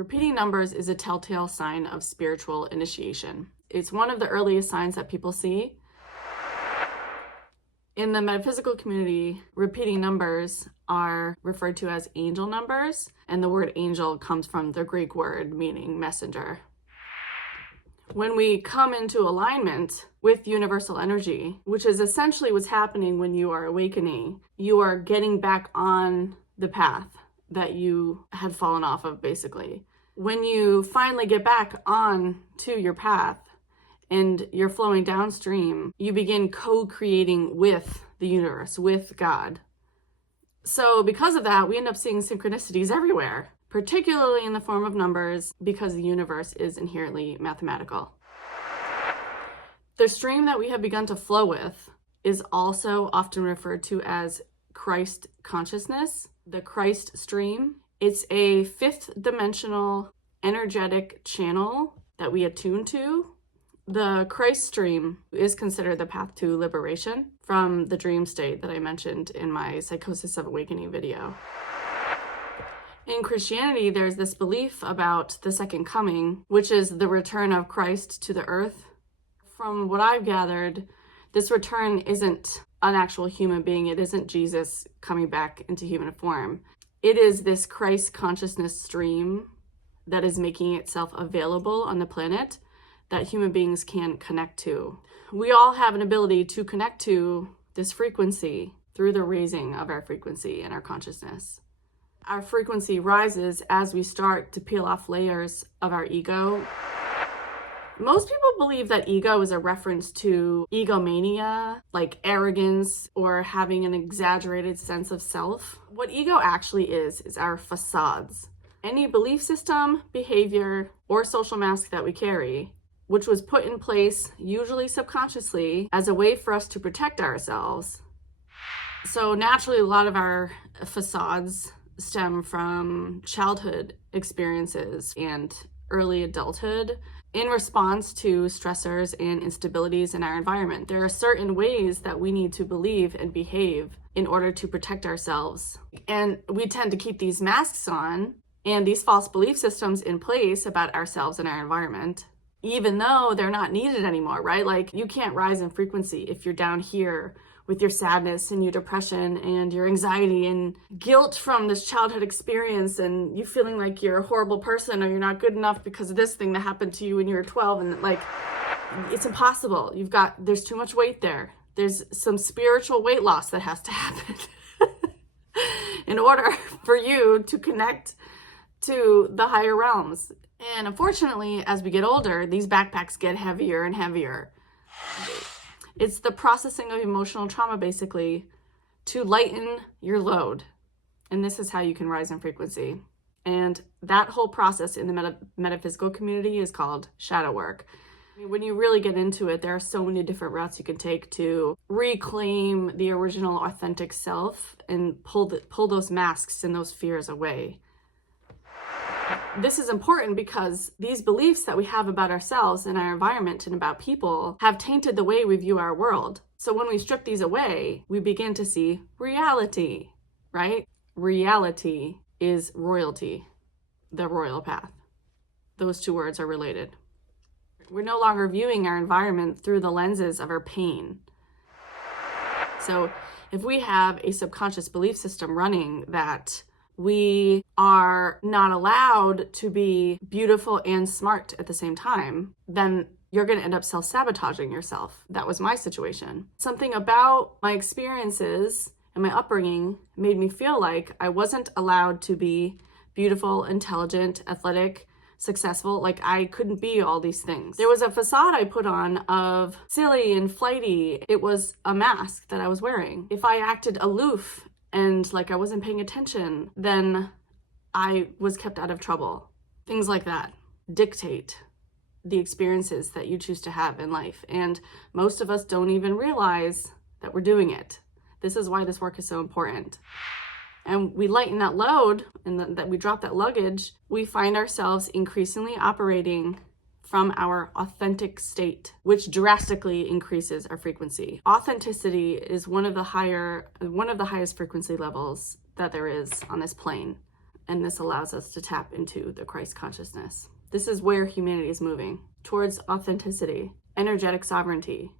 Repeating numbers is a telltale sign of spiritual initiation. It's one of the earliest signs that people see. In the metaphysical community, repeating numbers are referred to as angel numbers, and the word angel comes from the Greek word meaning messenger. When we come into alignment with universal energy, which is essentially what's happening when you are awakening, you are getting back on the path that you had fallen off of, basically. When you finally get back on to your path and you're flowing downstream, you begin co-creating with the universe, with God. So because of that, we end up seeing synchronicities everywhere, particularly in the form of numbers, because the universe is inherently mathematical. The stream that we have begun to flow with is also often referred to as Christ consciousness, the Christ stream. It's a fifth dimensional energetic channel that we attune to. The Christ stream is considered the path to liberation from the dream state that I mentioned in my Psychosis of Awakening video. In Christianity, there's this belief about the second coming, which is the return of Christ to the earth. From what I've gathered, this return isn't an actual human being. It isn't Jesus coming back into human form. It is this Christ consciousness stream that is making itself available on the planet that human beings can connect to. We all have an ability to connect to this frequency through the raising of our frequency and our consciousness. Our frequency rises as we start to peel off layers of our ego. Most people believe that ego is a reference to egomania, like arrogance or having an exaggerated sense of self. What ego actually is our facades. Any belief system, behavior, or social mask that we carry, which was put in place, usually subconsciously, as a way for us to protect ourselves. So naturally, a lot of our facades stem from childhood experiences and early adulthood in response to stressors and instabilities in our environment. There are certain ways that we need to believe and behave in order to protect ourselves. And we tend to keep these masks on and these false belief systems in place about ourselves and our environment, even though they're not needed anymore, right? Like, you can't rise in frequency if you're down here with your sadness and your depression and your anxiety and guilt from this childhood experience and you feeling like you're a horrible person or you're not good enough because of this thing that happened to you when you were 12. And like, it's impossible. There's too much weight there. There's some spiritual weight loss that has to happen in order for you to connect to the higher realms. And unfortunately, as we get older, these backpacks get heavier and heavier. It's the processing of emotional trauma, basically, to lighten your load. And this is how you can rise in frequency. And that whole process in the metaphysical community is called shadow work. When you really get into it, there are so many different routes you can take to reclaim the original authentic self and pull those masks and those fears away. This is important because these beliefs that we have about ourselves and our environment and about people have tainted the way we view our world. So when we strip these away, we begin to see reality, right? Reality is royalty, the royal path. Those two words are related. We're no longer viewing our environment through the lenses of our pain. So if we have a subconscious belief system running that we are not allowed to be beautiful and smart at the same time, then you're going to end up self-sabotaging yourself. That was my situation. Something about my experiences and my upbringing made me feel like I wasn't allowed to be beautiful, intelligent, athletic, successful. Like, I couldn't be all these things. There was a facade I put on of silly and flighty. It was a mask that I was wearing. If I acted aloof and like I wasn't paying attention, then I was kept out of trouble. Things like that dictate the experiences that you choose to have in life. And most of us don't even realize that we're doing it. This is why this work is so important. And we lighten that load and that we drop that luggage, we find ourselves increasingly operating from our authentic state, which drastically increases our frequency. Authenticity is one of the highest frequency levels that there is on this plane. and this allows us to tap into the Christ consciousness. This is where humanity is moving, towards authenticity, energetic sovereignty,